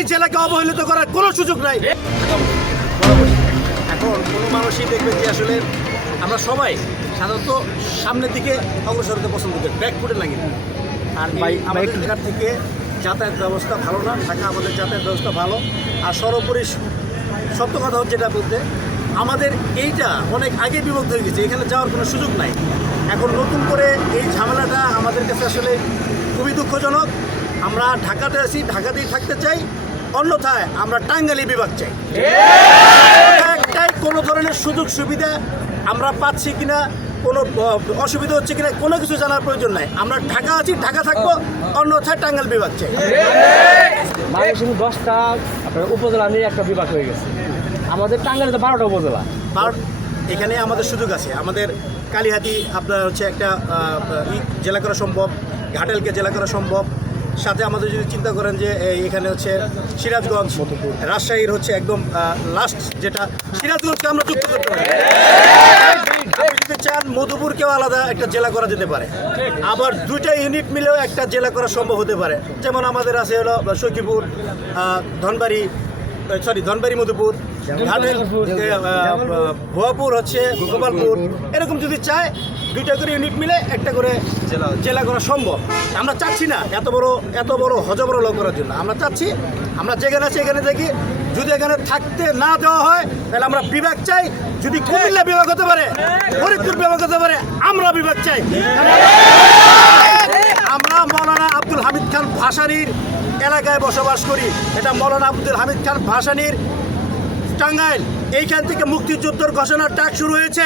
এই জেলাকে অবহেলিত করার কোনো সুযোগ নাই। এখন কোনো মানুষই দেখবে যে আসলে আমরা সবাই সাধারণত সামনের দিকে অগ্রসর হতে পছন্দ করি ব্যাক ফুটে লাগে আর আমাদের ঢাকার থেকে যাতায়াত ব্যবস্থা ভালো না ঢাকা আমাদের যাতায়াত ব্যবস্থা ভালো। আর সর্বোপরি সত্য কথা হচ্ছে এটা বলতে আমাদের এইটা অনেক আগে বিভক্ত হয়ে গেছে এখানে যাওয়ার কোনো সুযোগ নাই। এখন নতুন করে এই ঝামেলাটা আমাদের কাছে আসলে খুবই দুঃখজনক। আমরা ঢাকাতে আছি ঢাকাতেই থাকতে চাই অন্যথায় আমরা টাঙ্গালি বিভাগ চাই। একটাই কোনো ধরনের সুযোগ সুবিধা আমরা পাচ্ছি কিনা কোনো অসুবিধা হচ্ছে কিনা কোনো কিছু জানার প্রয়োজন নাই। আমরা ঢাকা আছি ঢাকা থাকব অন্যথায় টাঙ্গাল বিভাগ চাই। মানুষের দশটা আপনার উপজেলা নিয়ে একটা বিভাগ হয়ে গেছে। আমাদের টাঙ্গাইলে তো বারোটা উপজেলা। এখানে আমাদের সুযোগ আছে। আমাদের কালীহাতি আপনার হচ্ছে একটা জেলা করা সম্ভব ঘাটালকে জেলা করা সম্ভব সাথে আমাদের যদি চিন্তা করেন যে এখানে হচ্ছে সিরাজগঞ্জ রাজশাহীর হচ্ছে একদম লাস্ট যেটা সিরাজগঞ্জকে আমরা যুক্ত করতে পারি। যদি চান মধুপুরকেও আলাদা একটা জেলা করা যেতে পারে। আবার দুইটা ইউনিট মিলেও একটা জেলা করা সম্ভব হতে পারে। যেমন আমাদের আছে হলো সখীপুর ধনবাড়ি সরি ধনবাড়ি মধুপুর আহ, ভুয়াপুর হচ্ছে গোপালপুর। এরকম যদি চায় দুইটা করে ইউনিট মিলে একটা করে জেলা জেলা করা সম্ভব। আমরা চাচ্ছি না এত বড় এত বড় হজবরল করার জন্য। আমরা চাচ্ছি আমরা যেখানে আছি এখানে দেখি যদি এখানে থাকতে না দেওয়া হয় তাহলে আমরা বিভাগ চাই। যদি কুমিল্লা বিভাগ হতে পারে ফরিদপুর বিভাগ হতে পারে আমরা বিভাগ চাই। আমরা মৌলানা আব্দুল হামিদ খান ভাসানির এলাকায় বসবাস করি। এটা মৌলানা আব্দুল হামিদ খান ভাসানির টাঙ্গাইল। এইখান থেকে মুক্তিযুদ্ধর ঘোষণার ডাক শুরু হয়েছে।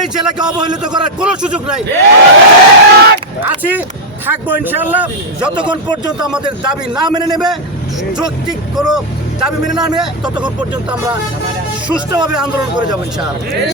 এই জেলাকে অবহেলিত করার কোনো সুযোগ নাই। আছি, থাকব ইনশাল্লাহ যতক্ষণ পর্যন্ত আমাদের দাবি না মেনে নেবে, যৌক্তিক কোনো দাবি মেনে না নেবে ততক্ষণ পর্যন্ত আমরা সুস্থভাবে আন্দোলন করে যাব ইনশাআল্লাহ।